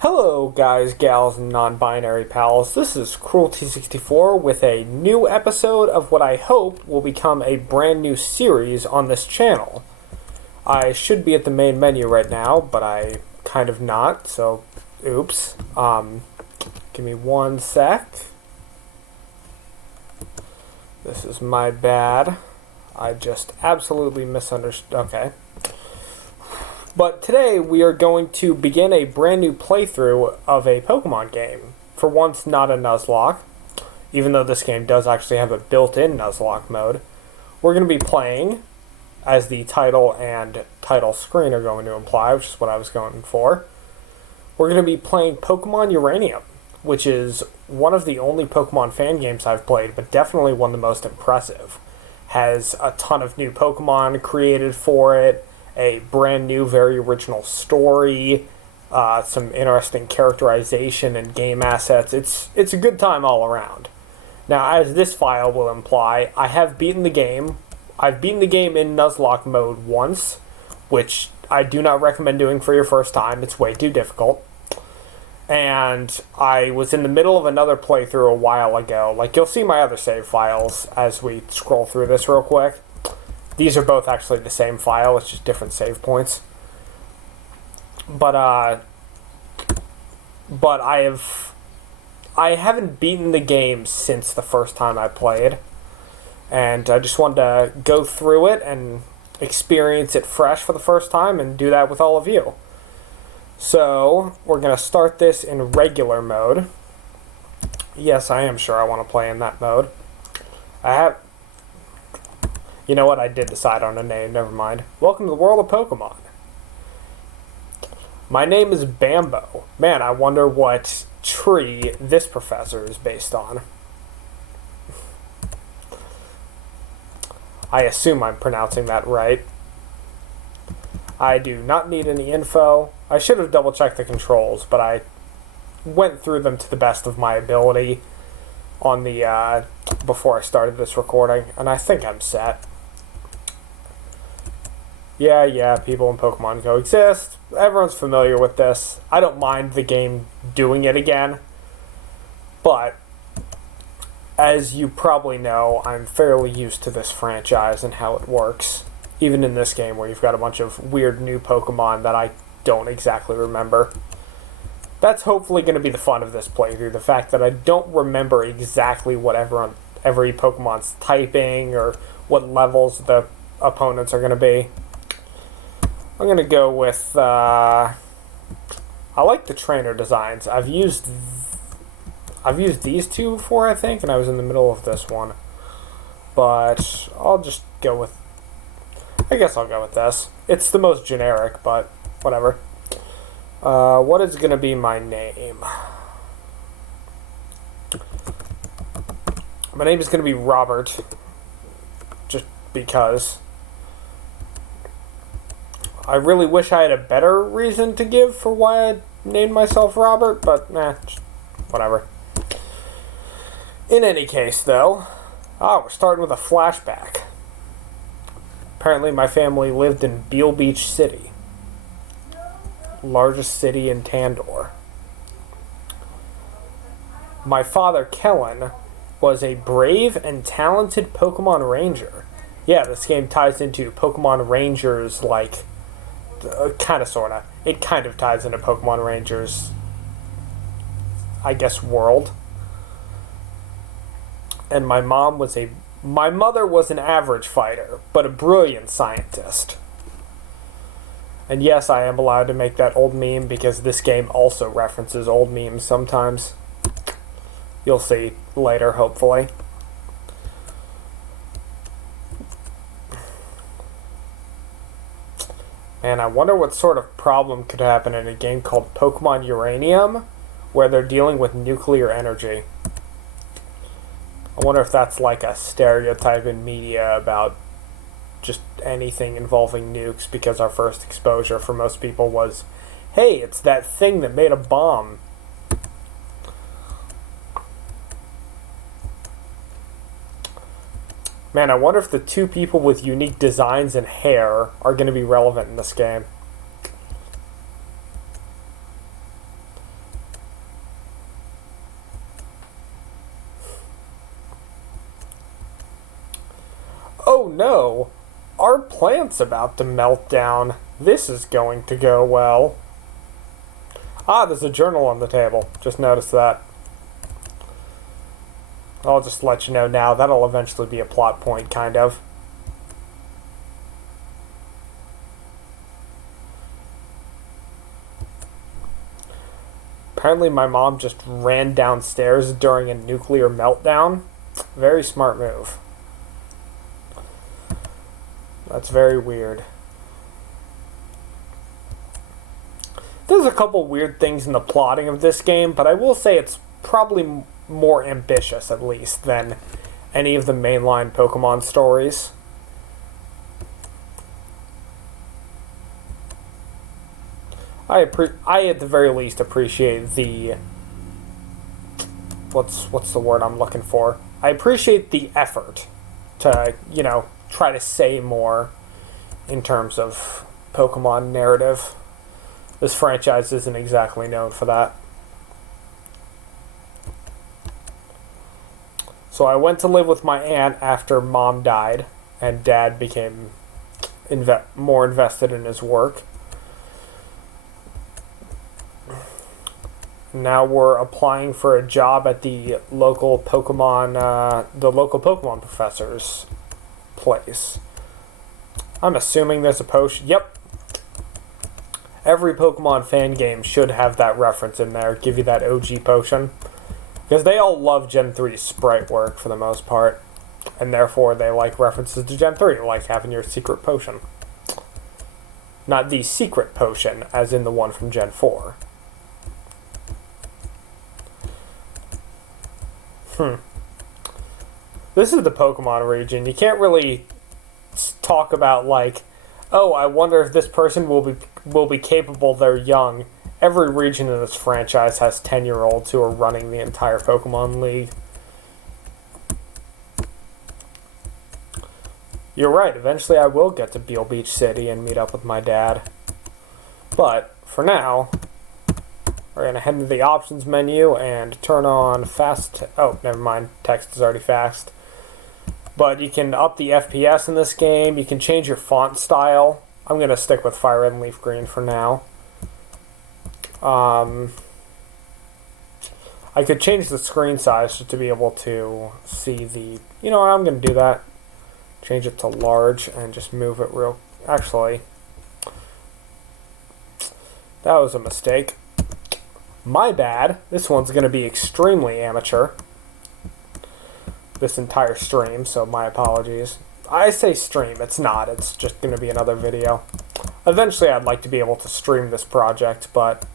Hello guys, gals, and non-binary pals. This is Cruelty64 with a new episode of what I hope will become a brand new series on this channel. I should be at the main menu right now, but I kind of not, so oops. Give me one sec. This is my bad. I just absolutely misunderstood. Okay. But today we are going to begin a brand new playthrough of a Pokemon game. For once, not a Nuzlocke, even though this game does actually have a built-in Nuzlocke mode. We're going to be playing, as the title and title screen are going to imply, which is what I was going for. We're going to be playing Pokemon Uranium, which is one of the only Pokemon fan games I've played, but definitely one of the most impressive. Has a ton of new Pokemon created for it, a brand new, very original story, some interesting characterization and game assets. It's a good time all around. Now, as this file will imply, I have beaten the game. I've beaten the game in Nuzlocke mode once, which I do not recommend doing for your first time. It's way too difficult. And I was in the middle of another playthrough a while ago. Like, you'll see my other save files as we scroll through this real quick. These are both actually the same file, it's just different save points. But I haven't beaten the game since the first time I played. And I just wanted to go through it and experience it fresh for the first time and do that with all of you. So, we're going to start this in regular mode. Yes, I am sure I want to play in that mode. You know what? I did decide on a name. Never mind. Welcome to the world of Pokemon. My name is Bambo. Man, I wonder what tree this professor is based on. I assume I'm pronouncing that right. I do not need any info. I should have double-checked the controls, but I went through them to the best of my ability on the before I started this recording, and I think I'm set. Yeah, people in Pokemon Go exist. Everyone's familiar with this. I don't mind the game doing it again. But, as you probably know, I'm fairly used to this franchise and how it works. Even in this game where you've got a bunch of weird new Pokemon that I don't exactly remember. That's hopefully going to be the fun of this playthrough. The fact that I don't remember exactly what every Pokemon's typing or what levels the opponents are going to be. I'm going to go with, I like the trainer designs. I've used these two before, I think, and I was in the middle of this one. But I'll just go with, I guess I'll go with this. It's the most generic, but whatever. What is going to be my name? My name is going to be Robert, just because. I really wish I had a better reason to give for why I named myself Robert, but whatever. In any case, though, we're starting with a flashback. Apparently my family lived in Beale Beach City, largest city in Tandor. My father, Kellen, was a brave and talented Pokemon Ranger. Yeah, this game ties into Pokemon Rangers, like, kind of, sort of. It kind of ties into Pokemon Rangers, I guess, world. And my mother was an average fighter, but a brilliant scientist. And yes, I am allowed to make that old meme because this game also references old memes sometimes. You'll see later, hopefully. And I wonder what sort of problem could happen in a game called Pokemon Uranium, where they're dealing with nuclear energy. I wonder if that's like a stereotype in media about just anything involving nukes, because our first exposure for most people was, hey, it's that thing that made a bomb. Man, I wonder if the two people with unique designs and hair are going to be relevant in this game. Oh no! Our plant's about to melt down. This is going to go well. Ah, there's a journal on the table. Just noticed that. I'll just let you know now. That'll eventually be a plot point, kind of. Apparently my mom just ran downstairs during a nuclear meltdown. Very smart move. That's very weird. There's a couple weird things in the plotting of this game, but I will say it's probably more ambitious, at least, than any of the mainline Pokemon stories. I at the very least appreciate the what's the word I'm looking for? I appreciate the effort to, try to say more in terms of Pokemon narrative. This franchise isn't exactly known for that. So I went to live with my aunt after Mom died, and Dad became more invested in his work. Now we're applying for a job at the local Pokemon professor's place. I'm assuming there's a potion. Yep. Every Pokemon fan game should have that reference in there. Give you that OG potion. Because they all love Gen 3's sprite work for the most part. And therefore they like references to Gen 3, like having your secret potion. Not the secret potion, as in the one from Gen 4. This is the Pokemon region. You can't really talk about, like, oh, I wonder if this person will be capable. They're young. Every region in this franchise has 10-year-olds who are running the entire Pokemon League. You're right. Eventually, I will get to Beale Beach City and meet up with my dad. But for now, we're going to head into the options menu and turn on fast... Oh, never mind. Text is already fast. But you can up the FPS in this game. You can change your font style. I'm going to stick with Fire Red and Leaf Green for now. I could change the screen size just to be able to see the... You know what? I'm going to do that. Change it to large and just move it real... Actually, that was a mistake. My bad. This one's going to be extremely amateur. This entire stream, so my apologies. I say stream, it's not. It's just going to be another video. Eventually, I'd like to be able to stream this project, but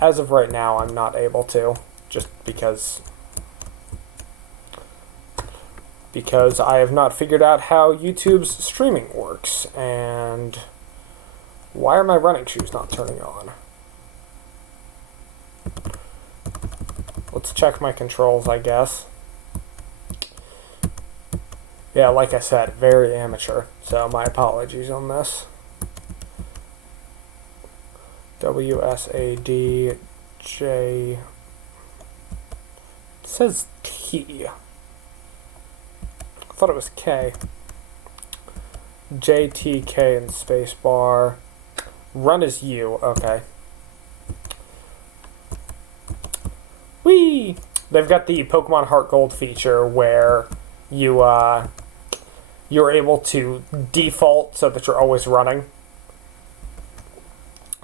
as of right now, I'm not able to. Just because I have not figured out how YouTube's streaming works. And why are my running shoes not turning on? Let's check my controls, I guess. Yeah, like I said, very amateur. So my apologies on this. WSADJ. It says T. I thought it was K. JTK and spacebar. Run as U. Okay. Whee! They've got the Pokemon Heart Gold feature where you're able to default so that you're always running.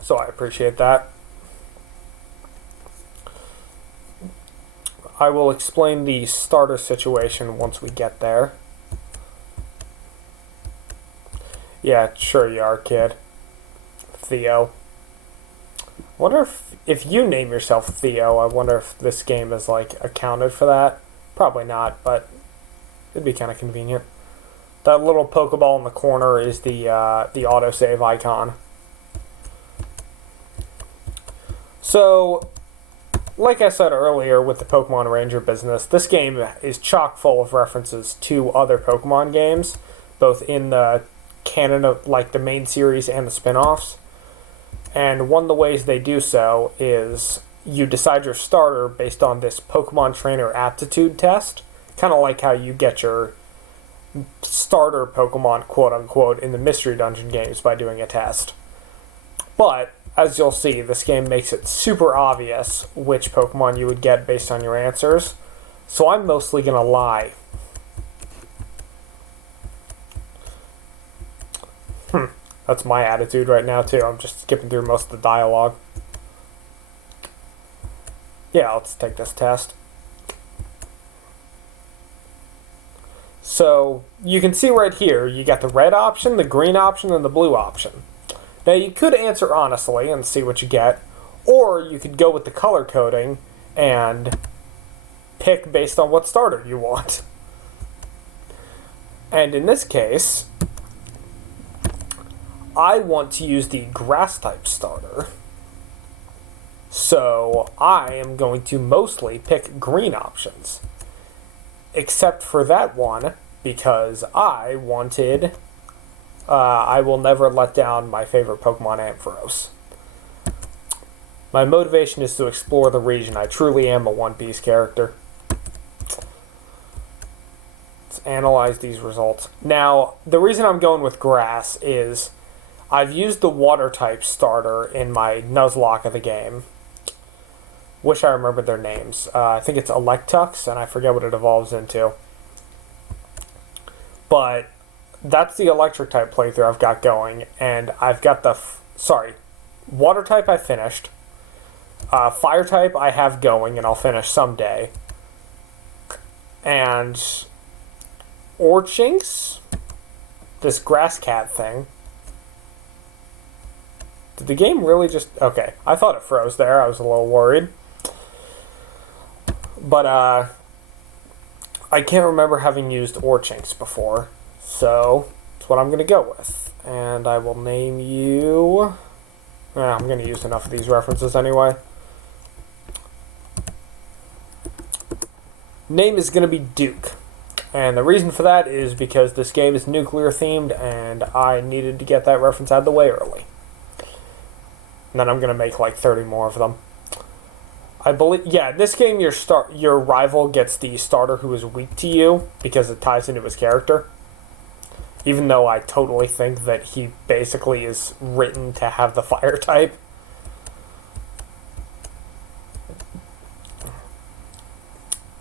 So I appreciate that. I will explain the starter situation once we get there. Yeah, sure you are, kid. Theo. I wonder if you name yourself Theo, I wonder if this game is, like, accounted for that. Probably not, but it'd be kind of convenient. That little Pokeball in the corner is the autosave icon. So, like I said earlier with the Pokemon Ranger business, this game is chock full of references to other Pokemon games, both in the canon of, like, the main series and the spin-offs. And one of the ways they do so is you decide your starter based on this Pokemon Trainer aptitude test, kind of like how you get your starter Pokemon, quote unquote, in the Mystery Dungeon games by doing a test. But, as you'll see, this game makes it super obvious which Pokemon you would get based on your answers. So I'm mostly going to lie. That's my attitude right now, too. I'm just skipping through most of the dialogue. Yeah, let's take this test. So, you can see right here, you got the red option, the green option, and the blue option. Now, you could answer honestly and see what you get, or you could go with the color coding and pick based on what starter you want. And in this case, I want to use the grass-type starter. So, I am going to mostly pick green options. Except for that one, because I wanted... I will never let down my favorite Pokemon, Ampharos. My motivation is to explore the region. I truly am a One Piece character. Let's analyze these results. Now, the reason I'm going with grass is I've used the water-type starter in my Nuzlocke of the game. Wish I remembered their names. I think it's Electux, and I forget what it evolves into. But that's the electric-type playthrough I've got going, and I've got the... water-type I finished. Fire-type I have going, and I'll finish someday. And Orchinx, this grass cat thing. Did the game really just... Okay, I thought it froze there. I was a little worried. But, I can't remember having used Orchinx before. So, that's what I'm going to go with. And I will name you... I'm going to use enough of these references anyway. Name is going to be Duke. And the reason for that is because this game is nuclear themed and I needed to get that reference out of the way early. And then I'm going to make like 30 more of them. I believe, yeah, this game your rival gets the starter who is weak to you because it ties into his character. Even though I totally think that he basically is written to have the fire type.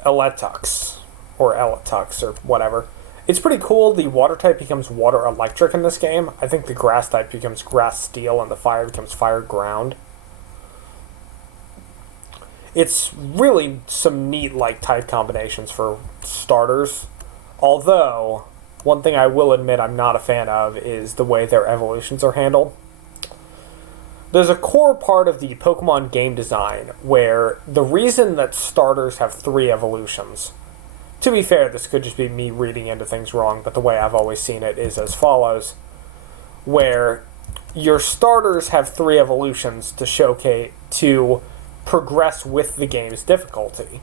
Electux, or Eletux, or whatever. It's pretty cool. The water type becomes water electric in this game. I think the grass type becomes grass steel and the fire becomes fire ground. It's really some neat type combinations for starters. Although, one thing I will admit I'm not a fan of is the way their evolutions are handled. There's a core part of the Pokemon game design where the reason that starters have 3 evolutions... To be fair, this could just be me reading into things wrong, but the way I've always seen it is as follows. Where your starters have 3 evolutions to showcase, to progress with the game's difficulty.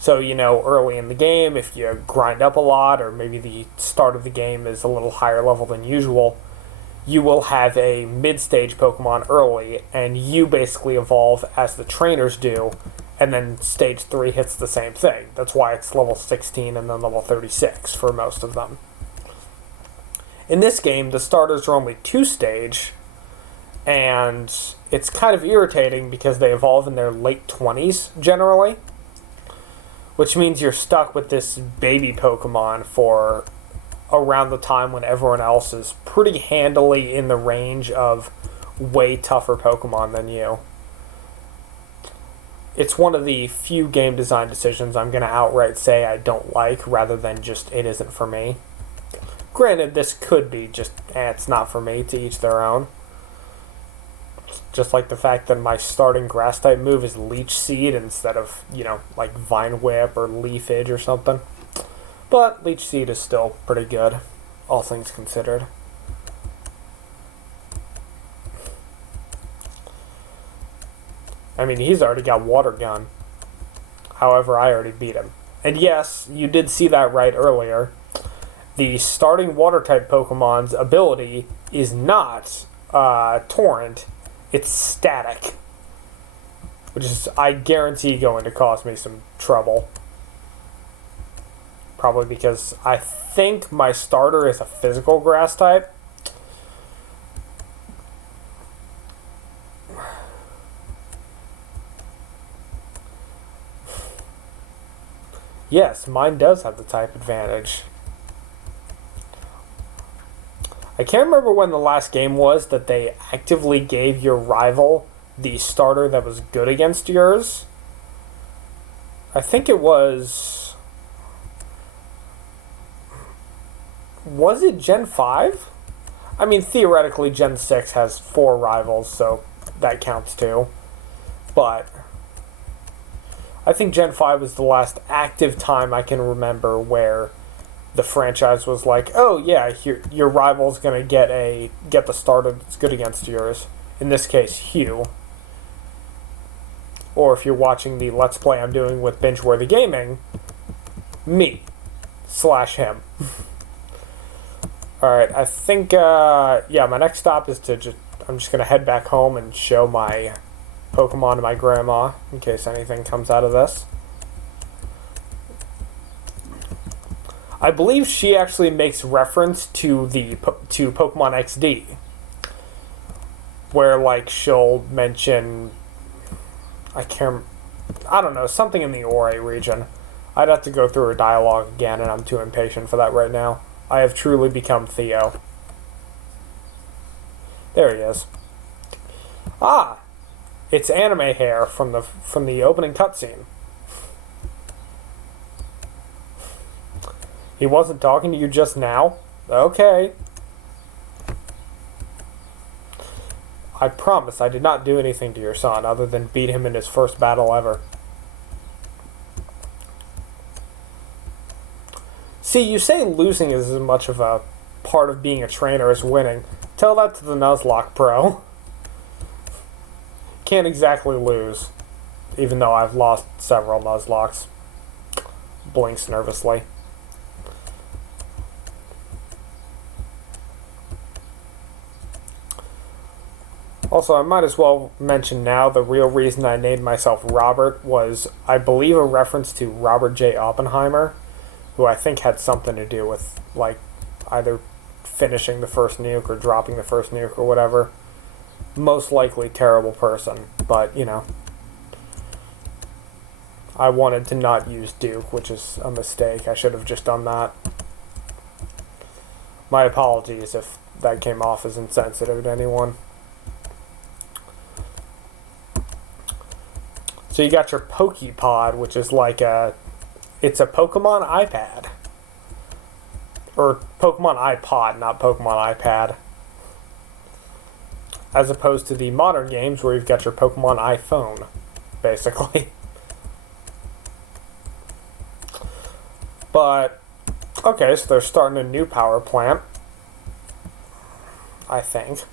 So, early in the game, if you grind up a lot, or maybe the start of the game is a little higher level than usual, you will have a mid-stage Pokemon early, and you basically evolve as the trainers do, and then Stage 3 hits the same thing. That's why it's level 16 and then level 36 for most of them. In this game, the starters are only 2-stage, and it's kind of irritating because they evolve in their late 20s, generally. Which means you're stuck with this baby Pokemon for around the time when everyone else is pretty handily in the range of way tougher Pokemon than you. It's one of the few game design decisions I'm going to outright say I don't like, rather than just it isn't for me. Granted, this could be just, it's not for me, to each their own. Just like the fact that my starting grass-type move is Leech Seed instead of, like Vine Whip or Leaf Edge or something. But Leech Seed is still pretty good, all things considered. I mean, he's already got Water Gun. However, I already beat him. And yes, you did see that right earlier. The starting Water-type Pokemon's ability is not Torrent. It's Static. Which is, I guarantee, going to cause me some trouble. Probably because I think my starter is a physical grass type. Yes, mine does have the type advantage. I can't remember when the last game was that they actively gave your rival the starter that was good against yours. I think it was... Was it Gen 5? I mean, theoretically, Gen 6 has 4 rivals, so that counts too. But I think Gen 5 was the last active time I can remember where the franchise was like, oh yeah, your rival's gonna get the starter that's good against yours. In this case, Hugh. Or if you're watching the Let's Play I'm doing with Bingeworthy Gaming, me / him. Alright, I think, yeah, my next stop is I'm just gonna head back home and show my Pokemon to my grandma, in case anything comes out of this. I believe she actually makes reference to Pokemon XD, where, like, she'll mention, I don't know, something in the Ori region. I'd have to go through her dialogue again, and I'm too impatient for that right now. I have truly become Theo. There he is. Ah! It's anime hair from the opening cutscene. He wasn't talking to you just now? Okay. I promise I did not do anything to your son other than beat him in his first battle ever. See, you say losing is as much of a part of being a trainer as winning. Tell that to the Nuzlocke Pro. Can't exactly lose, even though I've lost several Nuzlocks. Blinks nervously. Also, I might as well mention now the real reason I named myself Robert was, I believe, a reference to Robert J. Oppenheimer, who I think had something to do with, like, either finishing the first nuke or dropping the first nuke or whatever. Most likely terrible person, but, you know. I wanted to not use Duke, which is a mistake. I should have just done that. My apologies if that came off as insensitive to anyone. So you got your Pokepod, which is like it's a Pokemon iPad. Or Pokemon iPod, not Pokemon iPad. As opposed to the modern games where you've got your Pokemon iPhone, basically. But, okay, so they're starting a new power plant. I think.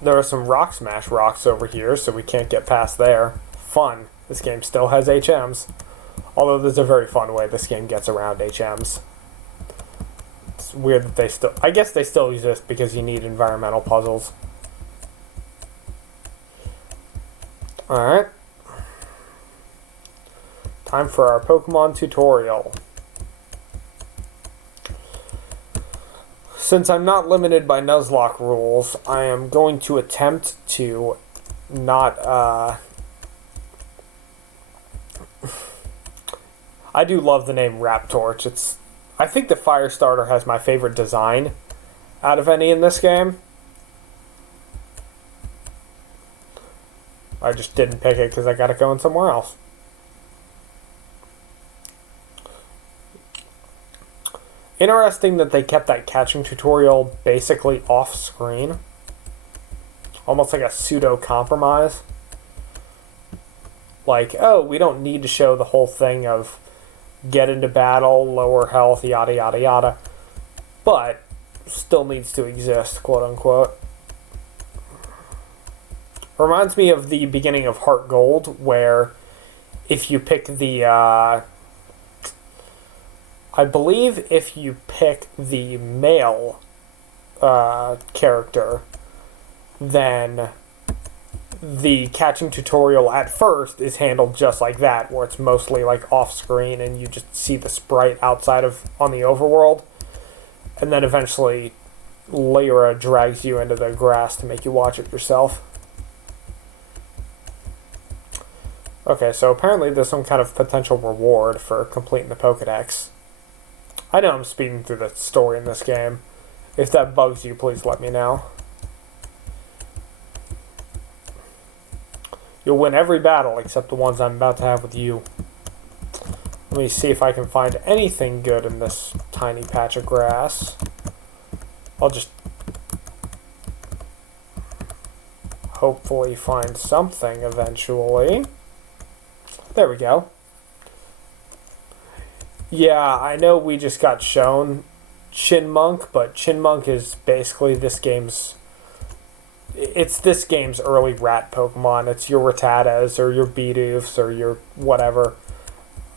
There are some Rock Smash rocks over here, so we can't get past there. Fun. This game still has HMs. Although there's a very fun way this game gets around HMs. It's weird that they still... I guess they still exist because you need environmental puzzles. Alright. Time for our Pokemon tutorial. Since I'm not limited by Nuzlocke rules, I am going to attempt to not, I do love the name Raptorch. I think the Firestarter has my favorite design out of any in this game. I just didn't pick it because I got it going somewhere else. Interesting that they kept that catching tutorial basically off screen. Almost like a pseudo-compromise. Like, oh, we don't need to show the whole thing of get into battle, lower health, yada yada yada. But, still needs to exist, quote unquote. Reminds me of the beginning of Heart Gold, where if you pick the, I believe if you pick the male character, then the catching tutorial at first is handled just like that, where it's mostly like off screen and you just see the sprite outside of on the overworld, and then eventually Lyra drags you into the grass to make you watch it yourself. Okay, so apparently there's some kind of potential reward for completing the Pokedex. I know I'm speeding through the story in this game. If that bugs you, please let me know. You'll win every battle except the ones I'm about to have with you. Let me see if I can find anything good in this tiny patch of grass. I'll just hopefully find something eventually. There we go. Yeah, I know we just got shown Chinmonk, but Chinmonk is basically this game's early rat Pokemon. It's your Rattatas or your Bidoofs or your whatever.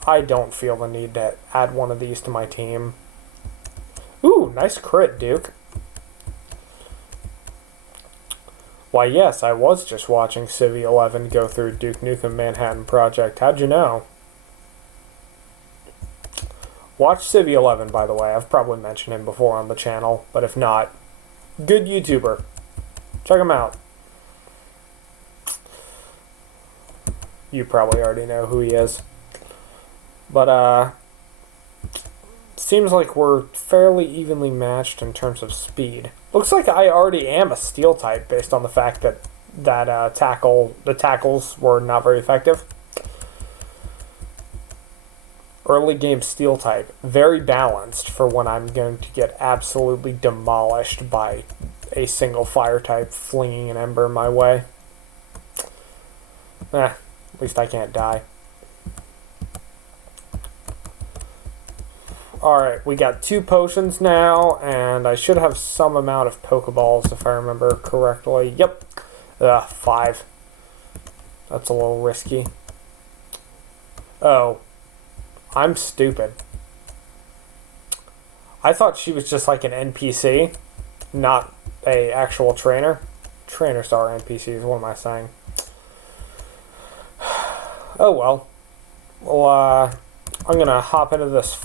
I don't feel the need to add one of these to my team. Ooh, nice crit, Duke. Why, yes, I was just watching Civi 11 go through Duke Nukem Manhattan Project. How'd you know? Watch Civi 11, by the way. I've probably mentioned him before on the channel, but if not, good YouTuber. Check him out. You probably already know who he is. But, seems like we're fairly evenly matched in terms of speed. Looks like I already am a steel type based on the fact that the tackles were not very effective. Early game steel type, very balanced for when I'm going to get absolutely demolished by a single fire type flinging an ember my way. At least I can't die. Alright, we got 2 potions now, and I should have some amount of Pokeballs if I remember correctly. Yep. 5. That's a little risky. Oh. I'm stupid. I thought she was just like an NPC, not a actual trainer. Trainers are NPCs, what am I saying? Oh well. Well, I'm gonna hop into this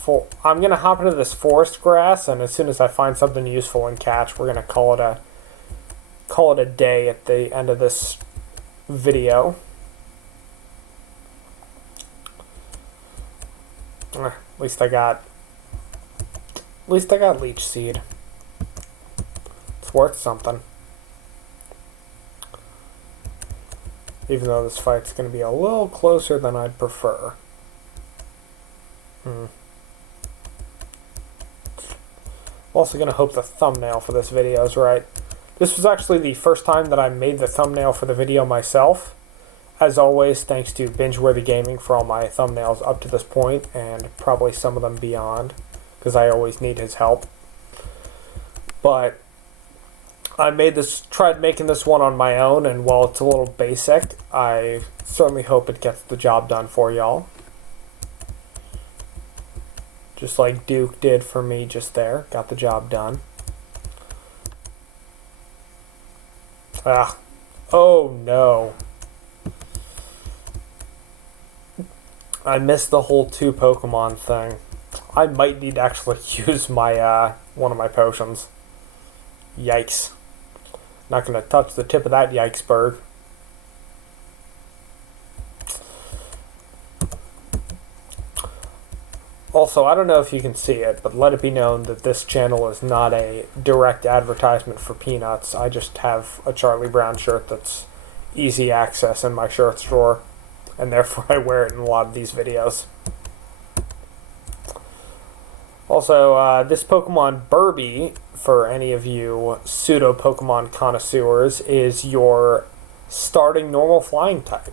forest grass, and as soon as I find something useful and catch, we're gonna call it a day at the end of this video. At least I got Leech Seed. It's worth something. Even though this fight's gonna be a little closer than I'd prefer. I'm also going to hope the thumbnail for this video is right. This was actually the first time that I made the thumbnail for the video myself. As always, thanks to Bingeworthy Gaming for all my thumbnails up to this point, and probably some of them beyond, because I always need his help. But I tried making this one on my own, and while it's a little basic, I certainly hope it gets the job done for y'all. Just like Duke did for me just there. Got the job done. Oh no. I missed the whole 2 Pokemon thing. I might need to actually use my, one of my potions. Yikes. Not gonna touch the tip of that yikesberg. Also, I don't know if you can see it, but let it be known that this channel is not a direct advertisement for Peanuts. I just have a Charlie Brown shirt that's easy access in my shirt drawer, and therefore I wear it in a lot of these videos. Also, this Pokemon Burby, for any of you pseudo-Pokemon connoisseurs, is your starting normal flying type.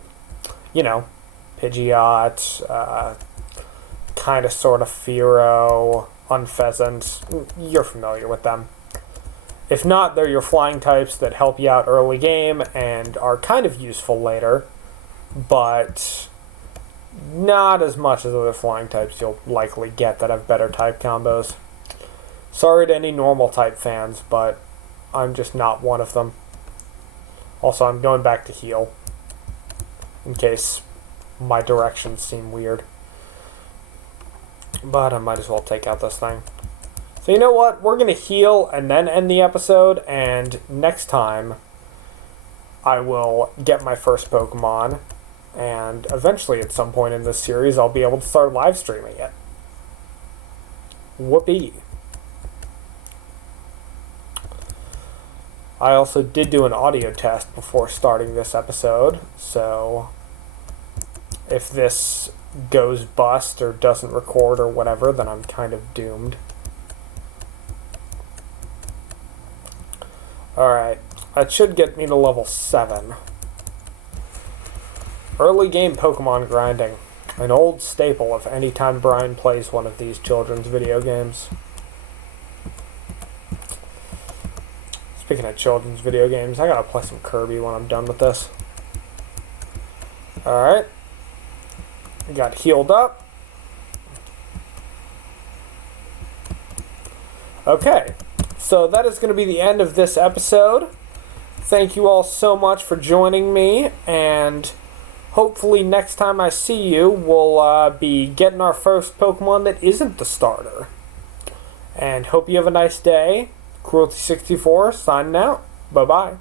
You know, Pidgeot, kind of sort of Fearow, Unpheasant. You're familiar with them. If not, they're your flying types that help you out early game and are kind of useful later, but not as much as other flying types you'll likely get that have better type combos. Sorry to any normal type fans, but I'm just not one of them. Also, I'm going back to heal. in case my directions seem weird. But I might as well take out this thing. So you know what? We're going to heal and then end the episode, and next time I will get my first Pokemon, and eventually at some point in this series I'll be able to start live streaming it. Whoopee. I also did do an audio test before starting this episode, so if this goes bust or doesn't record or whatever, then I'm kind of doomed. Alright, that should get me to level 7. Early game Pokemon grinding. An old staple of any time Brian plays one of these children's video games. Speaking of children's video games, I gotta play some Kirby when I'm done with this. Alright. Got healed up. Okay. So that is going to be the end of this episode. Thank you all so much for joining me, and hopefully next time I see you, we'll be getting our first Pokemon that isn't the starter. And hope you have a nice day. Cruelty64 signing out. Bye-bye.